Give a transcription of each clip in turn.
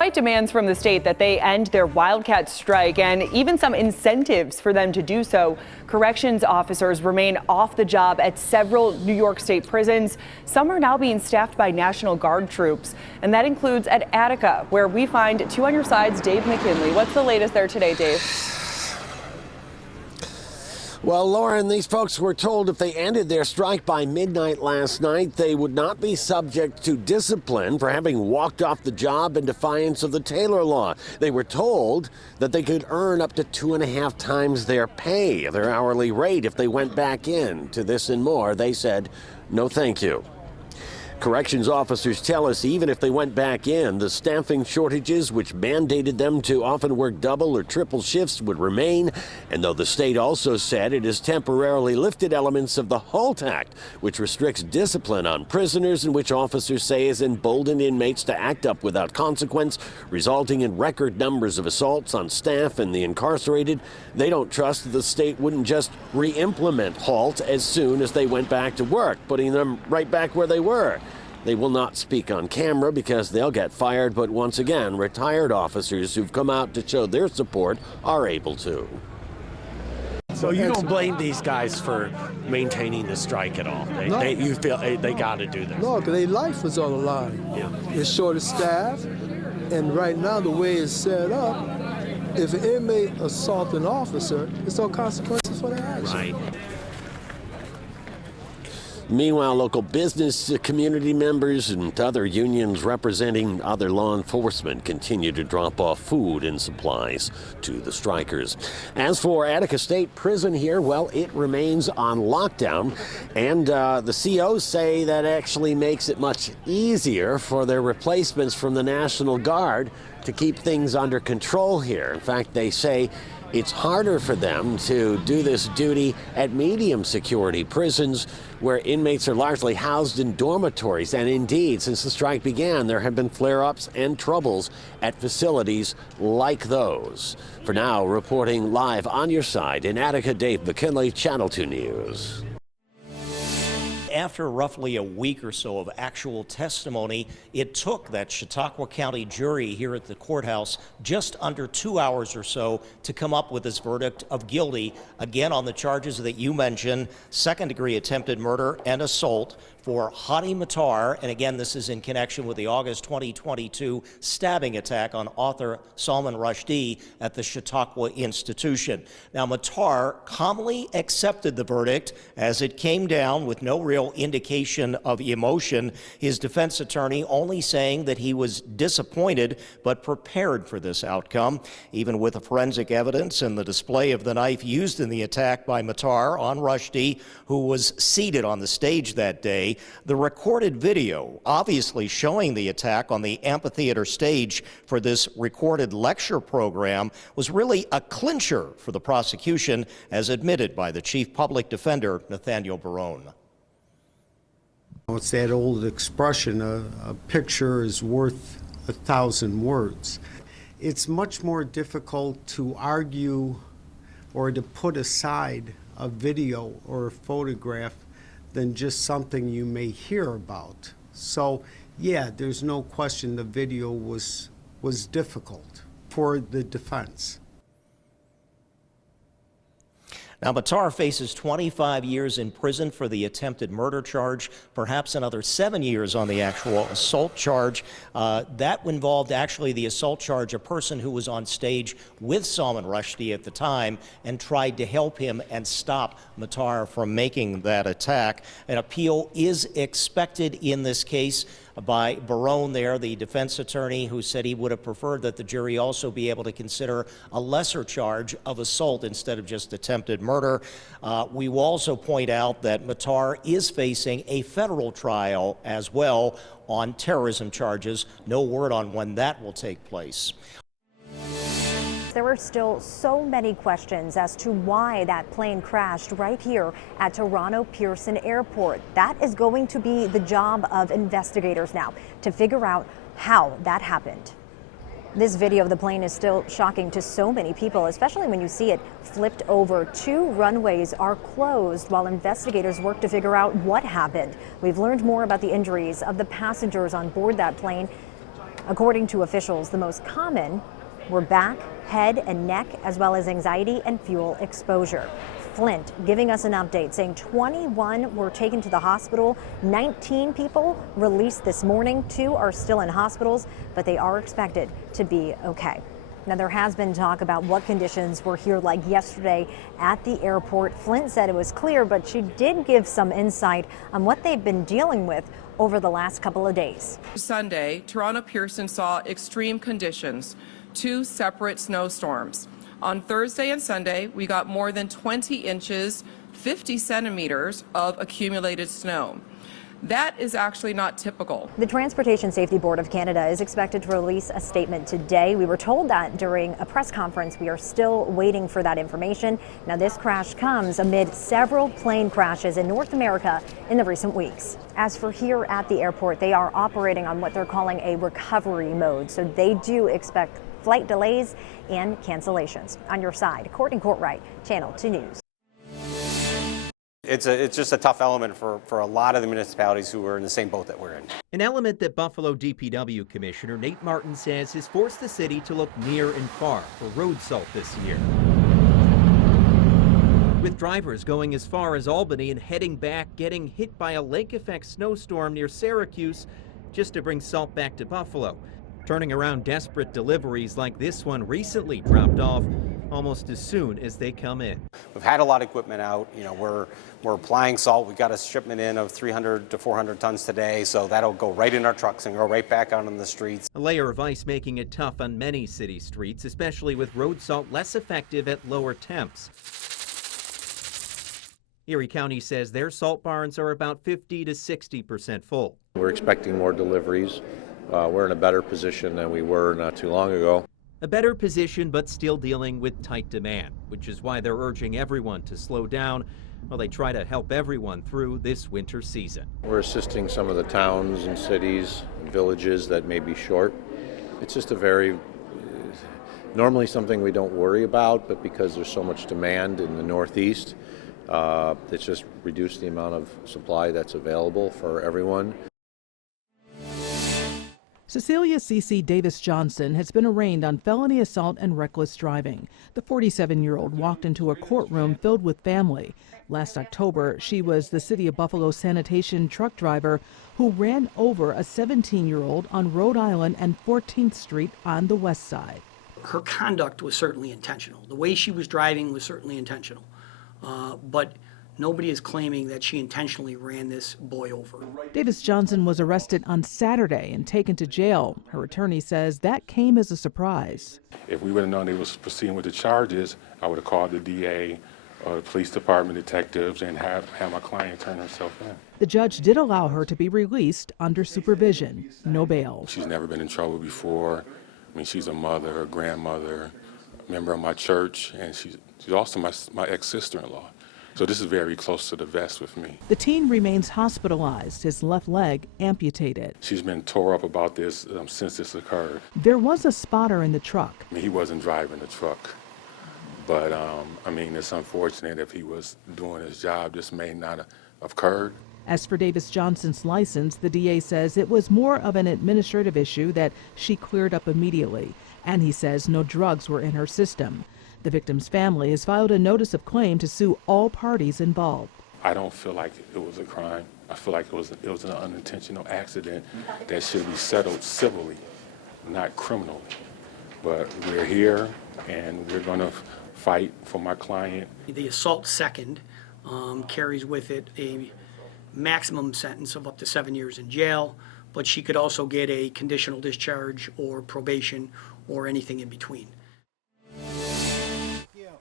Despite demands from the state that they end their wildcat strike and even some incentives for them to do so, corrections officers remain off the job at several New York State prisons. Some are now being staffed by National Guard troops, and that includes at Attica, where we find 2 on your side's Dave McKinley. What's the latest there today, Dave? Well, Lauren, these folks were told if they ended their strike by midnight last night, they would not be subject to discipline for having walked off the job in defiance of the Taylor law. They were told that they could earn up to 2.5 times their pay, their hourly rate, if they went back in. To this and more, they said, no thank you. Corrections officers tell us even if they went back in, the staffing shortages which mandated them to often work double or triple shifts would remain. And though the state also said it has temporarily lifted elements of the HALT Act, which restricts discipline on prisoners and which officers say has emboldened inmates to act up without consequence, resulting in record numbers of assaults on staff and the incarcerated, they don't trust that the state wouldn't just re-implement HALT as soon as they went back to work, putting them right back where they were. They will not speak on camera because they'll get fired, but once again, retired officers who've come out to show their support are able to. So you don't blame these guys for maintaining the strike at all? You feel they got to do this? No, because their life was on the line. Yeah. It's short of staff, and right now the way it's set up, if an inmate assaults an officer, there's no consequences for that action. Right. Meanwhile, local business community members and other unions representing other law enforcement continue to drop off food and supplies to the strikers. As for Attica State Prison here, well, it remains on lockdown, and the COs say that actually makes it much easier for their replacements from the National Guard to keep things under control here. In fact, they say it's harder for them to do this duty at medium security prisons where inmates are largely housed in dormitories. And indeed, since the strike began, there have been flare-ups and troubles at facilities like those. For now, reporting live on your side in Attica, Dave McKinley, Channel 2 News. After roughly a week or so of actual testimony, it took that Chautauqua County jury here at the courthouse just under 2 hours or so to come up with this verdict of guilty, again on the charges that you mentioned, second-degree attempted murder and assault for Hadi Matar. And again, this is in connection with the August 2022 stabbing attack on author Salman Rushdie at the Chautauqua institution. Now, Matar calmly accepted the verdict as it came down with no real indication of emotion. His defense attorney only saying that he was disappointed but prepared for this outcome. Even with the forensic evidence and the display of the knife used in the attack by Matar on Rushdie, who was seated on the stage that day, the recorded video obviously showing the attack on the amphitheater stage for this recorded lecture program was really a clincher for the prosecution, as admitted by the chief public defender, Nathaniel Barone. It's that old expression, a picture is worth 1,000 words. It's much more difficult to argue or to put aside a video or a photograph than just something you may hear about. So, yeah, there's no question the video was difficult for the defense. Now, Matar faces 25 years in prison for the attempted murder charge, perhaps another 7 years on the actual assault charge. That involved actually the assault charge, a person who was on stage with Salman Rushdie at the time and tried to help him and stop Matar from making that attack. An appeal is expected in this case by Barone there, the defense attorney, who said he would have preferred that the jury also be able to consider a lesser charge of assault instead of just attempted murder. We will also point out that Matar is facing a federal trial as well on terrorism charges. No word on when that will take place. There are still so many questions as to why that plane crashed right here at Toronto Pearson Airport. That is going to be the job of investigators now, to figure out how that happened. This video of the plane is still shocking to so many people, especially when you see it flipped over. 2 runways are closed while investigators work to figure out what happened. We've learned more about the injuries of the passengers on board that plane According to officials, the most common were back, head, and neck, as well as anxiety and fuel exposure. Flint giving us an update saying 21 were taken to the hospital, 19 people released this morning, 2 are still in hospitals, but they are expected to be okay. Now, there has been talk about what conditions were here like yesterday at the airport. Flint said it was clear, but she did give some insight on what they've been dealing with over the last couple of days. Sunday, Toronto Pearson saw extreme conditions, 2 separate snowstorms. On Thursday and Sunday, we got more than 20 inches, 50 centimeters of accumulated snow. That is actually not typical. The Transportation Safety Board of Canada is expected to release a statement today. We were told that during a press conference. We are still waiting for that information. Now, this crash comes amid several plane crashes in North America in the recent weeks. As for here at the airport, they are operating on what they're calling a recovery mode. So they do expect flight delays and cancellations. On your side, Courtney Courtwright, Channel 2 News. It's just a tough element for a lot of the municipalities who are in the same boat that we're in. An element that Buffalo DPW Commissioner Nate Martin says has forced the city to look near and far for road salt this year. With drivers going as far as Albany and heading back, getting hit by a lake effect snowstorm near Syracuse just to bring salt back to Buffalo. Turning around desperate deliveries like this one recently dropped off almost as soon as they come in. We've had a lot of equipment out. You know, we're applying salt. We got a shipment in of 300 to 400 tons today, so that'll go right in our trucks and go right back out on the streets. A layer of ice making it tough on many city streets, especially with road salt less effective at lower temps. Erie County says their salt barns are about 50 to 60% full. We're expecting more deliveries. We're in a better position than we were not too long ago. A better position, but still dealing with tight demand, which is why they're urging everyone to slow down while they try to help everyone through this winter season. We're assisting some of the towns and cities and villages that may be short. It's just normally something we don't worry about, but because there's so much demand in the Northeast, it's just reduced the amount of supply that's available for everyone. Cecilia C.C. Davis-Johnson has been arraigned on felony assault and reckless driving. The 47-year-old walked into a courtroom filled with family. Last October, she was the City of Buffalo sanitation truck driver who ran over a 17-year-old on Rhode Island and 14th Street on the west side. Her conduct was certainly intentional. The way she was driving was certainly intentional. But nobody is claiming that she intentionally ran this boy over. Davis-Johnson was arrested on Saturday and taken to jail. Her attorney says that came as a surprise. If we would have known they was proceeding with the charges, I would have called the DA or the police department detectives and have my client turn herself in. The judge did allow her to be released under supervision, no bail. She's never been in trouble before. I mean, she's a mother, a grandmother, a member of my church, and she's also my ex-sister-in-law. So this is very close to the vest with me. The teen remains hospitalized, his left leg amputated. She's been tore up about this since this occurred. There was a spotter in the truck. I mean, he wasn't driving the truck, but I mean, it's unfortunate if he was doing his job, this may not have occurred. As for Davis-Johnson's license, the DA says it was more of an administrative issue that she cleared up immediately, and he says no drugs were in her system. The victim's family has filed a notice of claim to sue all parties involved. I don't feel like it was a crime. I feel like it was an unintentional accident that should be settled civilly, not criminally. But we're here, and we're going to fight for my client. The assault second carries with it a maximum sentence of up to 7 years in jail, but she could also get a conditional discharge or probation or anything in between.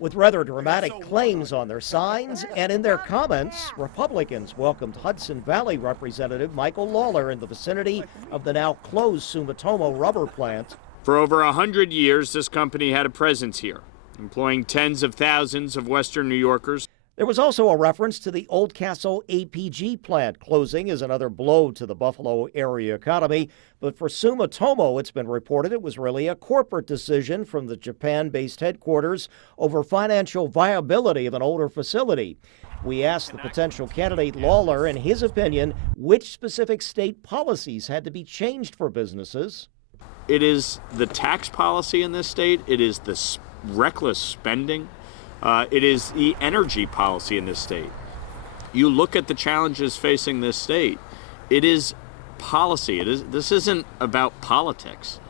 With rather dramatic claims on their signs and in their comments, Republicans welcomed Hudson Valley Representative Michael Lawler in the vicinity of the now closed Sumitomo rubber plant. For over 100 years, this company had a presence here, employing tens of thousands of Western New Yorkers. There was also a reference to the Old Castle APG plant. Closing is another blow to the Buffalo area economy. But for Sumitomo, it's been reported it was really a corporate decision from the Japan-based headquarters over financial viability of an older facility. We asked the potential candidate Lawler, in his opinion, which specific state policies had to be changed for businesses. It is the tax policy in this state. It is the reckless spending. It is the energy policy in this state. You look at the challenges facing this state. It is policy. This isn't about politics.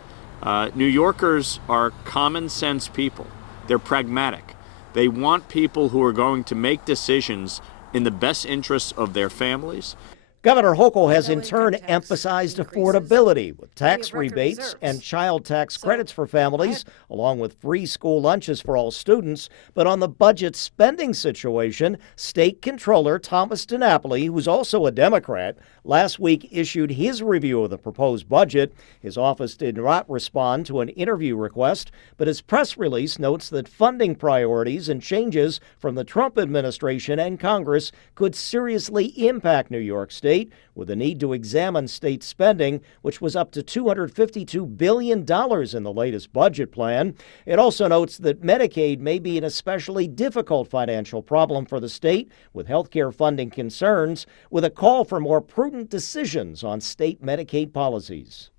New Yorkers are common sense people. They're pragmatic. They want people who are going to make decisions in the best interests of their families. Governor Hochul has in turn emphasized affordability with tax rebates and child tax credits for families, along with free school lunches for all students. But on the budget spending situation, State Controller Thomas DiNapoli, who's also a Democrat, last week issued his review of the proposed budget. His office did not respond to an interview request, but his press release notes that funding priorities and changes from the Trump administration and Congress could seriously impact New York State, with a need to examine state spending, which was up to $252 billion in the latest budget plan. It also notes that Medicaid may be an especially difficult financial problem for the state, with health care funding concerns, with a call for more prudent decisions on state Medicaid policies.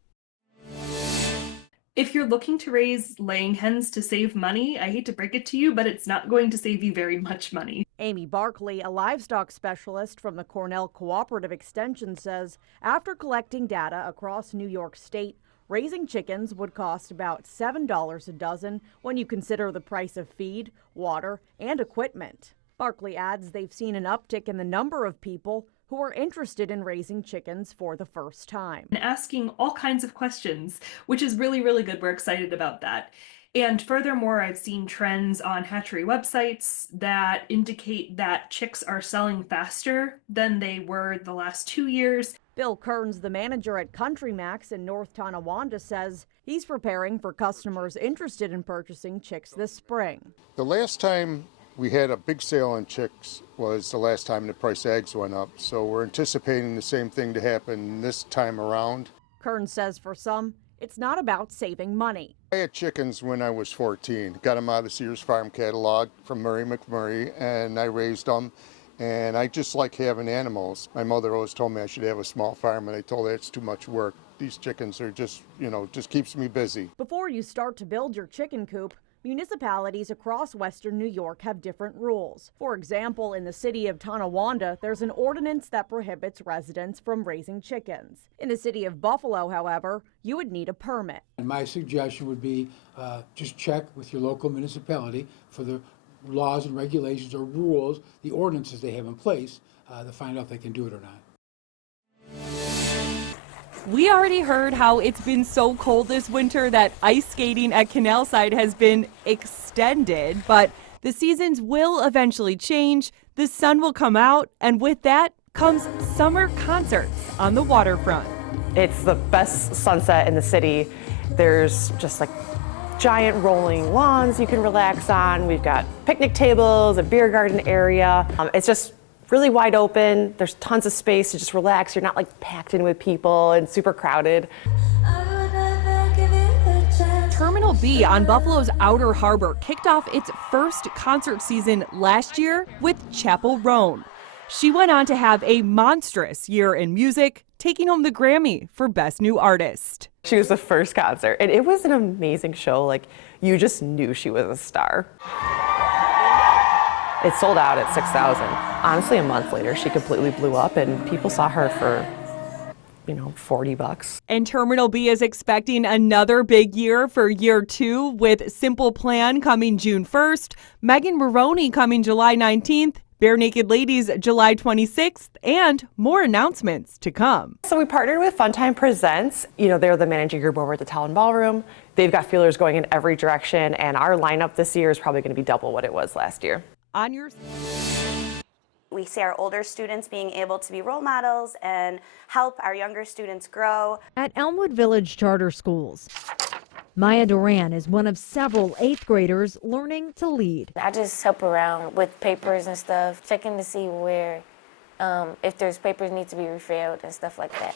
If you're looking to raise laying hens to save money, I hate to break it to you, but it's not going to save you very much money. Amy Barkley, a livestock specialist from the Cornell Cooperative Extension, says after collecting data across New York State, raising chickens would cost about $7 a dozen when you consider the price of feed, water, and equipment. Barkley adds they've seen an uptick in the number of people who are interested in raising chickens for the first time. And asking all kinds of questions, which is really, really good. We're excited about that. And furthermore, I've seen trends on hatchery websites that indicate that chicks are selling faster than they were the last 2 years. Bill Kearns, the manager at Country Max in North Tonawanda, says he's preparing for customers interested in purchasing chicks this spring. The last time we had a big sale on chicks was the last time the price of eggs went up, so we're anticipating the same thing to happen this time around. Kearns says for some, it's not about saving money. I had chickens when I was 14, got them out of Sears Farm catalog from Murray McMurray, and I raised them, and I just like having animals. My mother always told me I should have a small farm, and I told her it's too much work. These chickens are just, just keeps me busy. Before you start to build your chicken coop, municipalities across western New York have different rules. For example, in the city of Tonawanda, there's an ordinance that prohibits residents from raising chickens. In the city of Buffalo, however, you would need a permit. And my suggestion would be just check with your local municipality for the laws and regulations or rules, the ordinances they have in place to find out if they can do it or not. We already heard how it's been so cold this winter that ice skating at Canalside has been extended, but the seasons will eventually change, the sun will come out, and with that comes summer concerts on the waterfront. It's the best sunset in the city. There's just like giant rolling lawns you can relax on. We've got picnic tables, a beer garden area. It's just really wide open. There's tons of space to just relax. You're not like packed in with people and super crowded. Terminal B on Buffalo's Outer Harbor kicked off its first concert season last year with Chappell Roan. She went on to have a monstrous year in music, taking home the Grammy for Best New Artist. She was the first concert, and it was an amazing show. Like, you just knew she was a star. It sold out at 6,000. Honestly, a month later, she completely blew up, and people saw her for, $40. And Terminal B is expecting another big year for year 2, with Simple Plan coming June 1st, Megan Maroney coming July 19th, Bare Naked Ladies July 26th, and more announcements to come. So we partnered with Funtime Presents. They're the managing group over at the Talon Ballroom. They've got feelers going in every direction, and our lineup this year is probably going to be double what it was last year. On your... We see our older students being able to be role models and help our younger students grow. At Elmwood Village Charter Schools, Maya Duran is one of several 8th graders learning to lead. I just help around with papers and stuff, checking to see where, if there's papers need to be refilled and stuff like that.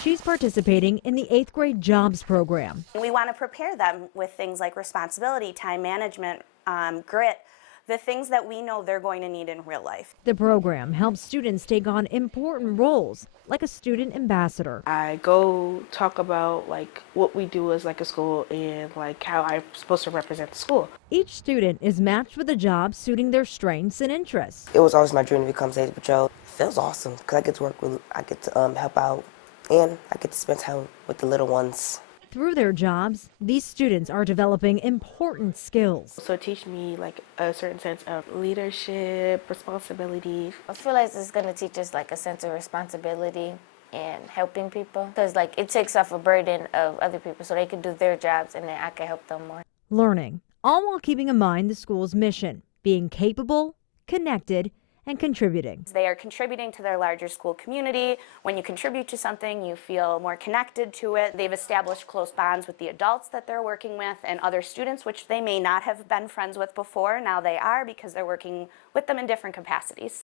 She's participating in the 8th grade jobs program. We want to prepare them with things like responsibility, time management, grit, the things that we know they're going to need in real life. The program helps students take on important roles, like a student ambassador. I go talk about like what we do as like a school and like how I'm supposed to represent the school. Each student is matched with a job suiting their strengths and interests. It was always my dream to become State Patrol. It feels awesome because I get to work with, I get to help out, and I get to spend time with the little ones. Through their jobs, these students are developing important skills. So it teaches me like a certain sense of leadership, responsibility. I feel like it's going to teach us like a sense of responsibility and helping people, because like it takes off a burden of other people so they can do their jobs and then I can help them more. Learning, all while keeping in mind the school's mission, being capable, connected, and contributing. They are contributing to their larger school community. When you contribute to something, you feel more connected to it. They've established close bonds with the adults that they're working with and other students, which they may not have been friends with before. Now they are, because they're working with them in different capacities.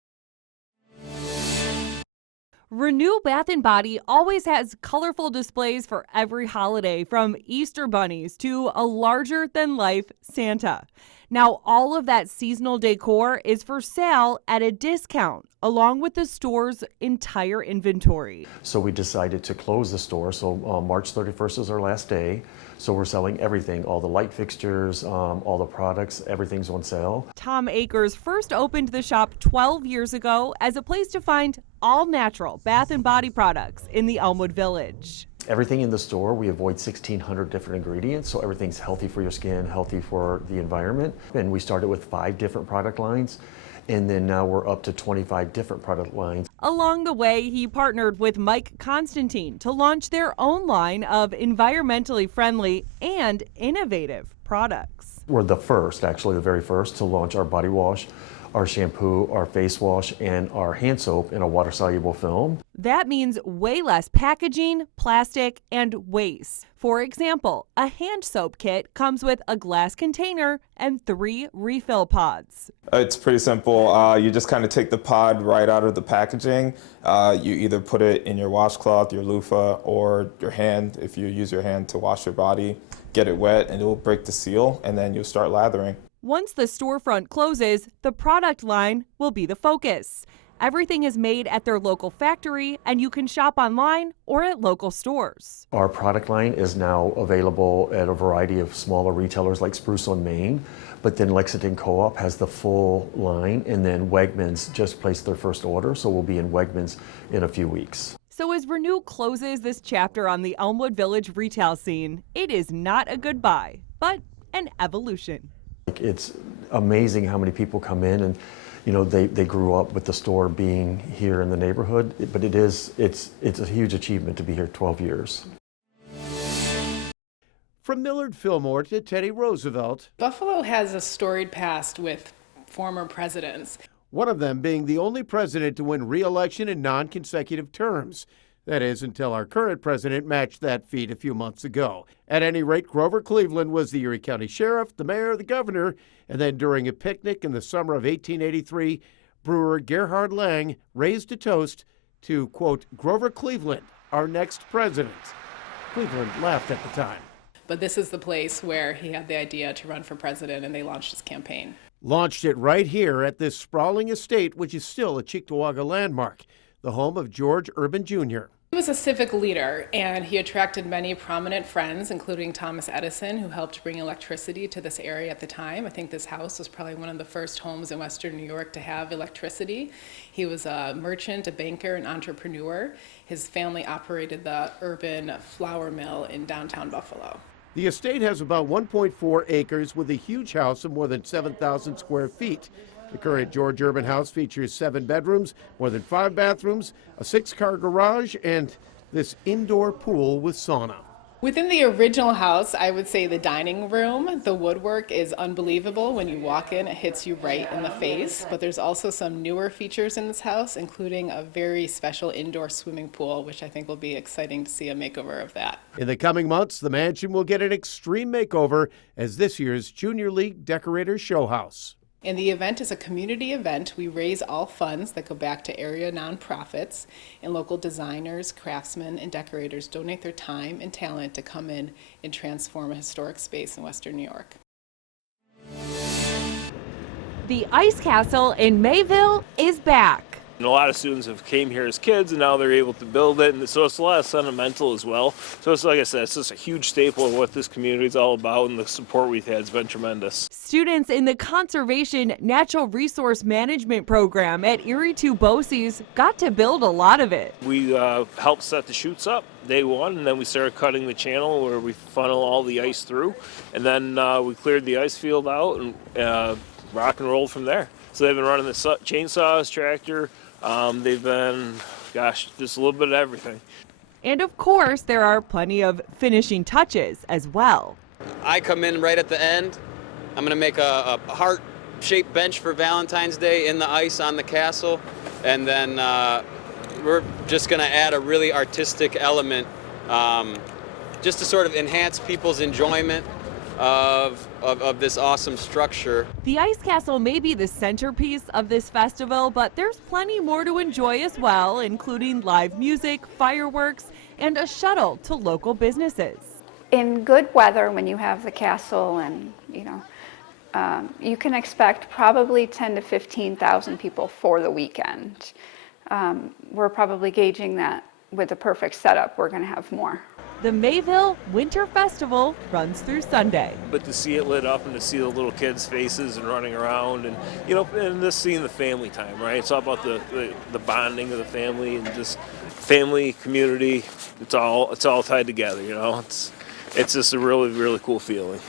Renew Bath & Body always has colorful displays for every holiday, from Easter bunnies to a larger-than-life Santa. Now, all of that seasonal decor is for sale at a discount, along with the store's entire inventory. So we decided to close the store. So March 31st is our last day. So we're selling everything, all the light fixtures, all the products, everything's on sale. Tom Akers first opened the shop 12 years ago as a place to find all natural Bath & Body products in the Elmwood Village. Everything in the store, we avoid 1,600 different ingredients, so everything's healthy for your skin, healthy for the environment. And we started with 5 different product lines, and then now we're up to 25 different product lines. Along the way, he partnered with Mike Constantine to launch their own line of environmentally friendly and innovative products. We're the first, actually the very first, to launch our body wash, our shampoo, our face wash, and our hand soap in a water-soluble film. That means way less packaging, plastic, and waste. For example, a hand soap kit comes with a glass container and 3 refill pods. It's pretty simple. You just kind of take the pod right out of the packaging. You either put it in your washcloth, your loofah, or your hand, if you use your hand to wash your body. Get it wet and it will break the seal, and then you'll start lathering. Once the storefront closes, the product line will be the focus. Everything is made at their local factory, and you can shop online or at local stores. Our product line is now available at a variety of smaller retailers like Spruce on Main, but then Lexington Co-op has the full line, and then Wegmans just placed their first order, so we'll be in Wegmans in a few weeks. So as Renew closes this chapter on the Elmwood Village retail scene, it is not a goodbye, but an evolution. It's amazing how many people come in, and you know, they grew up with the store being here in the neighborhood, but it's a huge achievement to be here 12 years. From Millard Fillmore to Teddy Roosevelt, Buffalo has a storied past with former presidents. One of them being the only president to win re-election in non-consecutive terms. That is, until our current president matched that feat a few months ago. At any rate, Grover Cleveland was the Erie County Sheriff, the mayor, the governor, and then during a picnic in the summer of 1883, brewer Gerhard Lang raised a toast to, quote, Grover Cleveland, our next president. Cleveland laughed at the time. But this is the place where he had the idea to run for president, and they launched his campaign. Launched it right here at this sprawling estate, which is still a Cheektowaga landmark, the home of George Urban Jr. He was a civic leader, and he attracted many prominent friends, including Thomas Edison, who helped bring electricity to this area at the time. I think this house was probably one of the first homes in Western New York to have electricity. He was a merchant, a banker, an entrepreneur. His family operated the urban flour mill in downtown Buffalo. The estate has about 1.4 acres with a huge house of more than 7,000 square feet. The current George Urban house features 7 bedrooms, more than 5 bathrooms, a 6-car garage, and this indoor pool with sauna. Within the original house, I would say the dining room, the woodwork is unbelievable. When you walk in, it hits you right in the face. But there's also some newer features in this house, including a very special indoor swimming pool, which I think will be exciting to see a makeover of that. In the coming months, the mansion will get an extreme makeover as this year's Junior League Decorators Show House. And the event is a community event. We raise all funds that go back to area nonprofits, and local designers, craftsmen, and decorators donate their time and talent to come in and transform a historic space in Western New York. The Ice Castle in Mayville is back. And a lot of students have came here as kids, and now they're able to build it, and so it's a lot of sentimental as well. So it's like I said, it's just a huge staple of what this community is all about, and the support we've had has been tremendous. Students in the Conservation Natural Resource Management program at Erie 2 BOCES got to build a lot of it. We helped set the chutes up day one, and then we started cutting the channel where we funnel all the ice through, and then we cleared the ice field out and rock and rolled from there. So they've been running the chainsaws, tractor. They've been, just a little bit of everything. And of course, there are plenty of finishing touches as well. I come in right at the end. I'm going to make a heart-shaped bench for Valentine's Day in the ice on the castle. And then we're just going to add a really artistic element just to sort of enhance people's enjoyment of this awesome structure. The Ice Castle may be the centerpiece of this festival, but there's plenty more to enjoy as well, including live music, fireworks, and a shuttle to local businesses. In good weather, when you have the castle, and you can expect probably 10 to 15,000 people for the weekend. We're probably gauging that with the perfect setup, we're going to have more. The Mayville Winter Festival runs through Sunday. But to see it lit up and to see the little kids' faces and running around, and and just seeing the family time, right? It's all about the bonding of the family and just family, community. It's all tied together, It's just a really, really cool feeling.